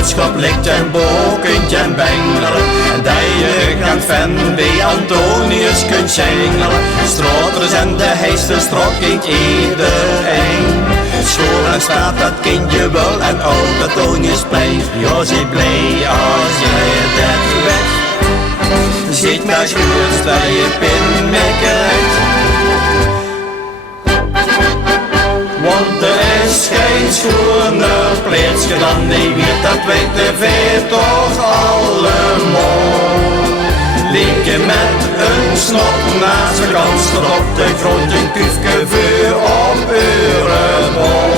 Budschop, ligktj en Bokentj en Bengele. En Dejje gaat fan bij Antonius kunt zeingele. Straoteris en de Heijsterstraot klinkt ederein. Schoor en Staat, dat kindje wel en ook Antoniusplein. Ja, ze blij als jij dat weet. Zeetj maar gruuëts dat je Pinmaeker. Want er is geen schoner plaatsje dan Nederweerter, dat weet de veer toch allemaal. Lieke met een snop naast de kans op de grond, een kufke vuur op Eurobol.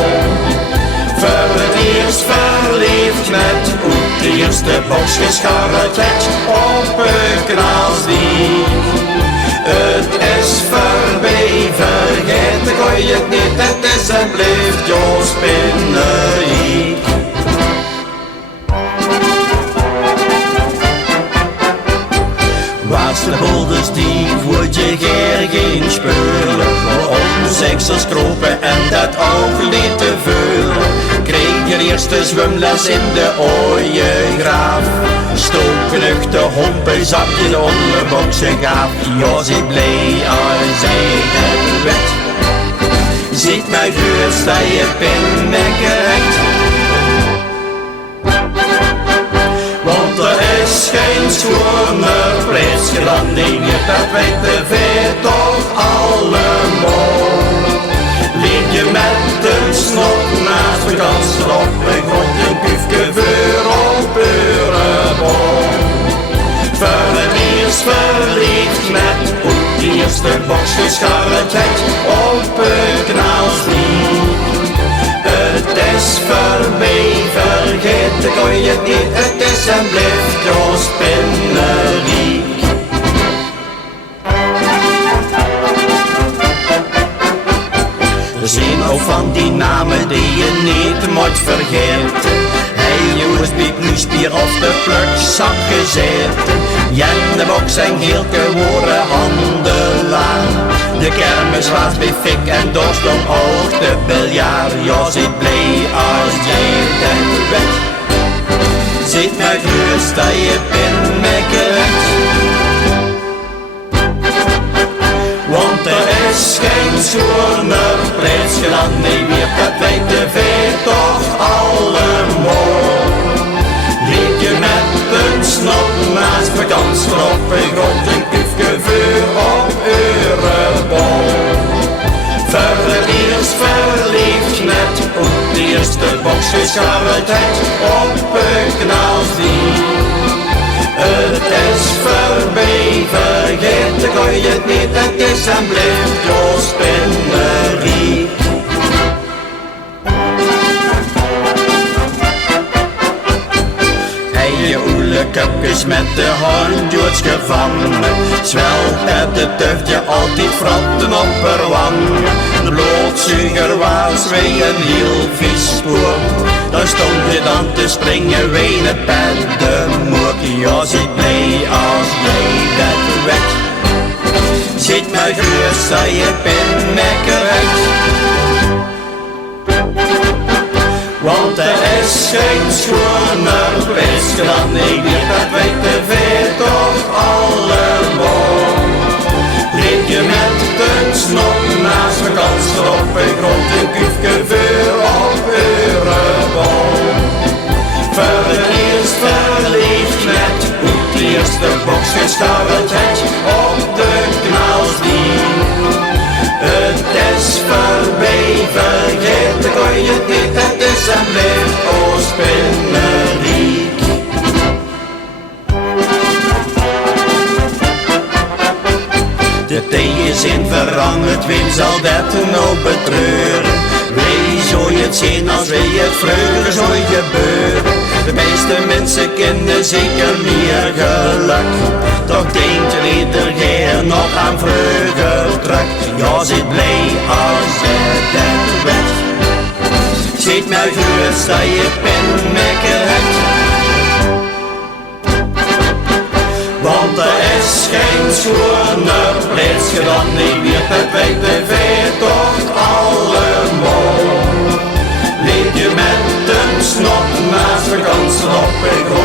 Voor het eerst verliefd met op de eerste box gescharreld op een knalsdiek. Het is voorbij, vergeten kon je het niet, het is en blijft jouw spinnerie. Was de bolders die word je geen speuren. Om seksers kropen en dat ook niet te vullen. Kreeg je eerste zwemles in de Aoje Graaf. Stooknuchte hompen, zakje onderboksen gaaf. Ja, ze blij als zij het wet. Ziet mij gruuëts dat je Pinmaeker hebt. Want er is geen schoner plaatsje dan Nederweerter, dat weet de veer toch allemaal. Liep je met een snop naast de kans op een grond, een kufke vuur op Eurobol. Voor het eerst verliefd met op de eerste box gescharreld op een knalsdiek. Het is voorbij, vergeten kon je het niet, het is en blijft jouw spinnerie. Er zijn ook van die namen die je niet moet vergeten. Hij jongens biedt nu spier of de plukzak gezeten. Jen de box en Geelke worden handelaar. De kermis was bij fik en dorst om ook de biljart. Ja, zit blij als jij dat weet. Ziet mij gruuëts dat je Pinmaeker hebt. Want er is geen schoner plaatsje dan Nederweerter, dat weet de veer toch allemaal. Liep je met een snop naast vakantie op een grond, een kufke vuur op Eurobol. Voor het eerst verliefd net op de eerste box gescharreld op een knalsdiek. Het is voorbij, vergeten kon je het niet, het is en blijft jouw spinnerie. Je oele cupjes met de handjoets gevangen. Zwelt het de tuftje altijd frotten op haar wang. De bloedzuiger was weer een heel vies spoor. Dan stond je dan te springen, wenen bij de moer. Ja, zit blij als jij dat weet. Ziet mij gruuëts dat je Pinmaeker hebt. Want er is geen schoner plaatsje dan Nederweerter, dat weet de veer toch allemaal. Liep je met een snop naast vakantie op een grond, een kufke vuur op Eurobol. Voor het eerst verliefd net op de eerste box gescharreld op de knalsdiek. Het is voorbij, vergeten kon je het niet, het is en blijft jouw spinnerie. De thee is in veranderd, wem zal dat nou betreuren? Wij zou het zien als wij het vreugde zou gebeuren. De meeste mensen kennen zeker meer geluk. Toch denkt iedereen nog aan vreugde terug. Ja, zit blij als je dat weet. Ziet mij gruuëts dat je Pinmaeker hebt. Want er is geen schoner plaatsje dan Nederweerter, dat weet de veer toch allemaal. Leef je met een snop naast vakantie ik